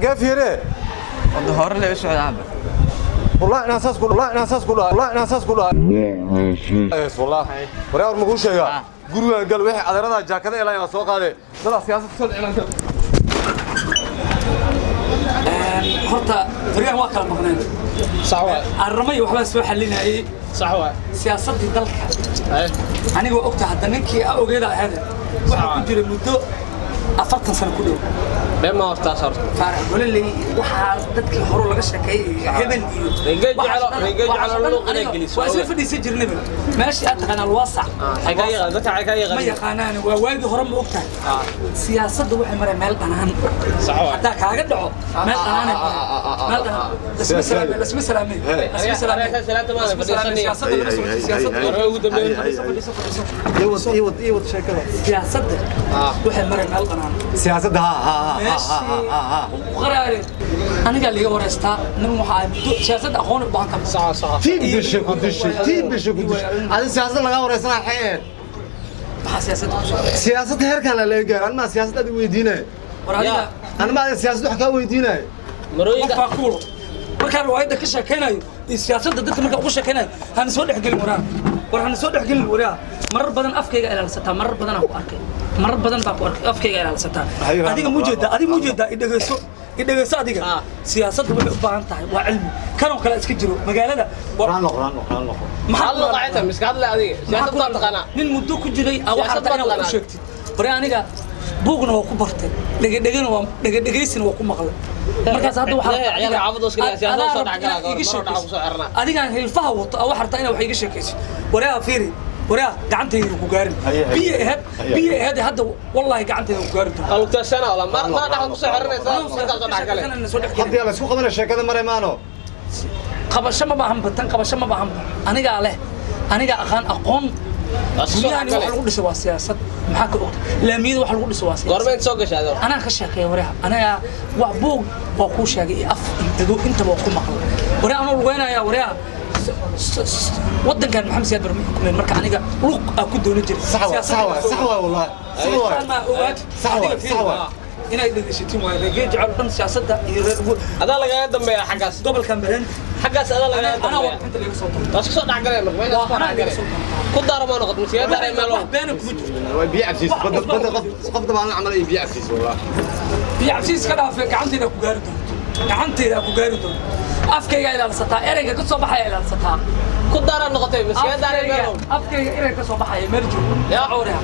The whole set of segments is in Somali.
حاجة فيرة الظهر اللي بيسوي عابر والله أنا أساس كله والله أنا أساس كله والله أنا أساس كله إيه والله ورا أول مقول شيء قولوا قالوا وين على رضا جاكده إلى سوق هذا لا سياسة سود إعلان horta fariiqan waa kala maqneen صح waa arrimay waxba soo xalinayay صح waa siyaasadii dalka aniga waa ogtahay hadda ninkii ogeeda ahayd waxa ku jiray muddo 40 sano ku dhow bema horta sar faarax walaalay waxa dadkii hore laga sheekeeyay hebel iyo reegajalo luqada ingiliis waa isla fadhiisay jirnay meeshii aad taqaan alwaasac dadka ma yaqaanaan waa waagi hore ma ogtahay siyaasadda waxay maray meel dhanaan صح waa hadaa kaaga dhaco meel dhanaan meel dhanaan isma salaamay salaanta ma fadhiisanay siyaasadda ugu dambeeyay يود شيء كذا siyaasadda waxay maray meel dhanaan سياسة ها قراري أنا قال لي ورثتها نم محامي سياسة أخوان بانك صح صح تيم بشكل هذا سياسة لقى ورثنا حين سياسة هركان لا يقال أنا ما سياسة أدي ويدينه أنا ما سياسة حكا ويدينه مرويدا فاكولو markaan waayda ka sheekaynayo siyaasadda dadka marka ugu sheekaynayo han soo dhaxgelin waraa waxaan soo dhaxgelin waraa marar badan afkayga ilaalsataa marar badan aan ku arkay marar badan baan ku arkay afkayga ilaalsataa adiga mujeeda idhageyso adiga siyaasaddu waxay u baahan tahay waa cilmi kan oo kale iska jiro magaalada قرآن maxaa loo qaacay miskaad la adiga siyaasadda taqana nin muddo ku jiray waxa aad u sheegtay bari aniga buugna waa ku bartay dhagaysina waa ku maqlay markaas hadda waxa ciyaar caabud oo iska siyaasadda soo dhaxgalaa soo xirna adiga hilfaha wato wax harta inaa wax iga sheekaysid waraa fiiri waraa gacantayda ku gaarin biyo ahayd hadda wallahi gacantayda ku gaarin qalugta sana wala ma dhaxal ku soo xirnaysa marka soo dhaxgalay hadii la isku qabanay sheekada mareemaano qabasho ma baahan batan qabasho ma baahan aniga aqoon يعني واحد لو دسوا سياسة محاك أوت لاميد واحد لو دسوا سياسة قرمين سوق شهادة أنا كشاكي وريها أنا وعبوق وقوش يعني أنت بوقو مقل وريها أنا وين يا وريها ودن كان محمد سياد برميكم من مركز أنا لوق أكيد ونجري صحوة والله صحوة هنا يدشتين وين يجعل بن سياسة هذا اللي قاعد دم يا حجاس قبل كان بهن حجاس هذا اللي قاعد أنا أنت اللي صوتك بس صوت عقلي مرة وين صوت عقلي كل دار ما نقط مسيادة على مالو بينك بيع بسيس بدأ قف طبعا العمل يبيع بسيس والله بيع بسيس كذا في عندنا كوجاردون عندنا كوجاردون أفكي إلى السطح إيرك كنت صباح إلى السطح كل دار نقطة مسيادة على مالو أفكي إيرك صباح مرجو يا عورها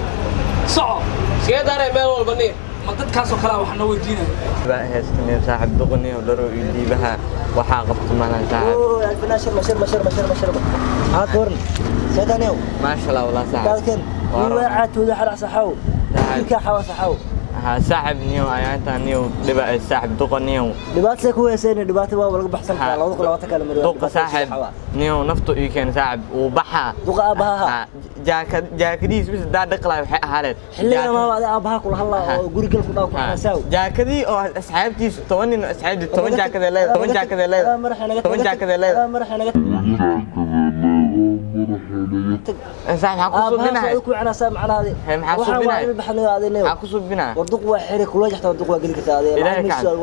صعب مسيادة على مالو البنية ما تتكاسو خلا وحنا ودينا بقى هستني صاحب دقني ودرو يدي بها وحاقبت معنا صاحب مشر عاطورن سيدانيو ما شاء الله والله صاحب لكن وعات ولا حرق صحو كا حوا صحو ها صاحب نيو ايانتا نيو دبا صاحب دقنيو دبات لك هو سين دبات waa laga baxsan kara loo qolo wata kala mariyo دق صاحب نيو نفطو ii keen صاحب وبحا دق abaha jaakadiis bis daa dhaqlay waxay ahaaleen xilliga ma wada abaha kula hadla oo guri gal ku dhaw ku xasaaw jaakadii oo asxaabtiis 10 nin asxaabti 10 jaakada leeyahay 10 jaakada leeyahay صاحب حكوسو بناء ku cana saa macnaade waxa ku subinaa warduq waa xiri kula jaxta warduq waa gali kartaa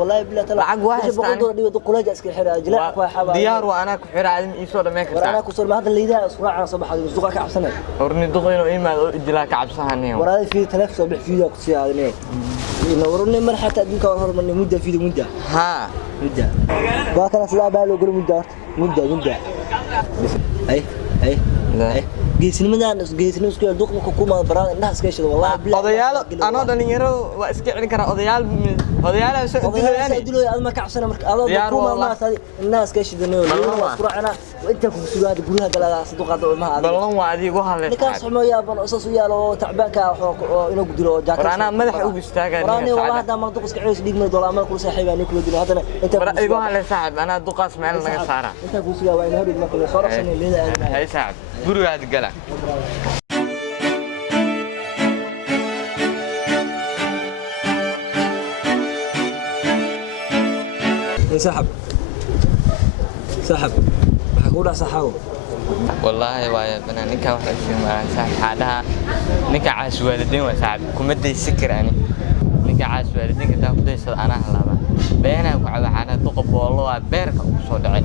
wallahi bilaa tala lacag waa haystaan dhibo kula iska xira ajlaa ku xaba diyaar waa ana ku xira adin isoo dhameey kartaa warana ku soo ma hadda leeyahay isku raacana soo baxay duqa ka cabsanay warni duqayno iimaad oo ijlaa ka cabsanayo warada fi telefoon soo bix fiidiyo ku sii aadnay ina warni mar xataa adinka war hormarnay mudda fiidiyo mudda ha mudda waa kana sida baa loo galo mudda ay geesnimadan isku duqma ku kuma baraan indhaha iska shado wallahi bilaa odayaal ano dhalinyaro waa iska celin kara odayaal soo dilayaan adma ka cabsana marka adoo kuma ma taadi indhaha iska shadanayo waa quraacana inta ku sugaad guriga galada saduqada oo ma aad ballan waa adigu halay ninkaas xumo yaaban oo soo yaalo tacbaanka inuu gudilo jaakad ana madax ugu istaagan warani wallahi hadda ma duq iska celis dhigmay dola amal ku saaxiibaan ku dilo hadana inta igu halay saaxib ana duqaas meel naga saara inta ku sugaa waa inuu hadii ma kula soo rafsanay leedahay hay saaxib gurigaad gala صاحب حقودا صحاو والله وايا بنانك واحد في ما صاحب هذا نك عاش والدين وصاحب كم بدي سكر يعني نك عاش والدين كده بدي أنا هلا beenaa ku cabaxana duqa boolo waa beerka ugu soo dhacay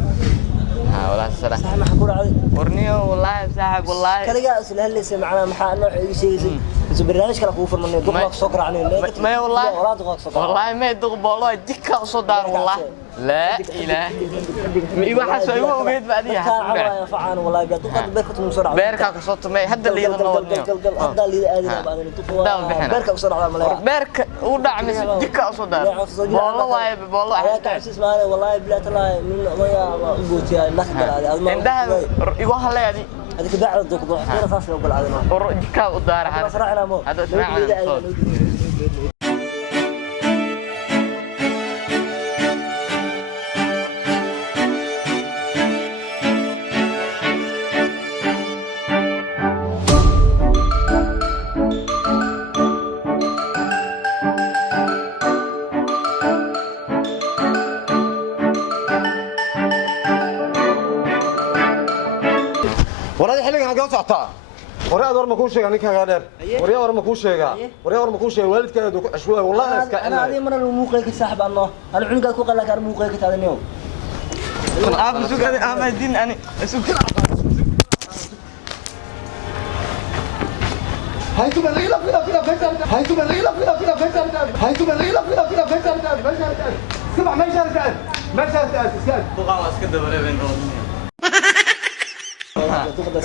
ها والله الصراحة صح ما حكون علي ورنيو والله صاحب والله كلجا أصل هل لسه معنا محا نوع شيء بس برنامج كلا كوفر مني دقق سكر عني ما والله ولا دقق سكر والله ما يدق بالله ديك صدار والله لا إله إيوه حسوا إيوه بيت بعديها كان فعان والله دقق بيركة مسرعة بيركة كصوت ما هذا اللي يضل هذا اللي أدينا بعدين بيركة مسرعة ملاك بيركة ودع مس ديك صدار والله واي والله يا كعسيس معنا والله بلا تلا من ضيا بوتيا نخدر هذا عندها إيوه هلا هذه هذيك بعد الدق أنا فاش أقول على ما ديك ودار هذا صراحة مو هذا سمعنا ورا حلقة أنا جالس أعطاه ورا أدور ما كوش يعني كهذا ورا ما كوش ورا ما كوش والد كذا دوك شوية والله أنا هذه مرة الموقع كسحب الله أنا عنق أكو قال لك أنا موقع كهذا اليوم أنا سوق أنا الدين أنا سوق هاي تبى ليلا فيلا هاي تبى ليلا فيلا هاي تبى ليلا فيلا سمع ما يشارك اسكت دوغان اسكت ولا بين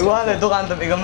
وهذا دوغان تبي قام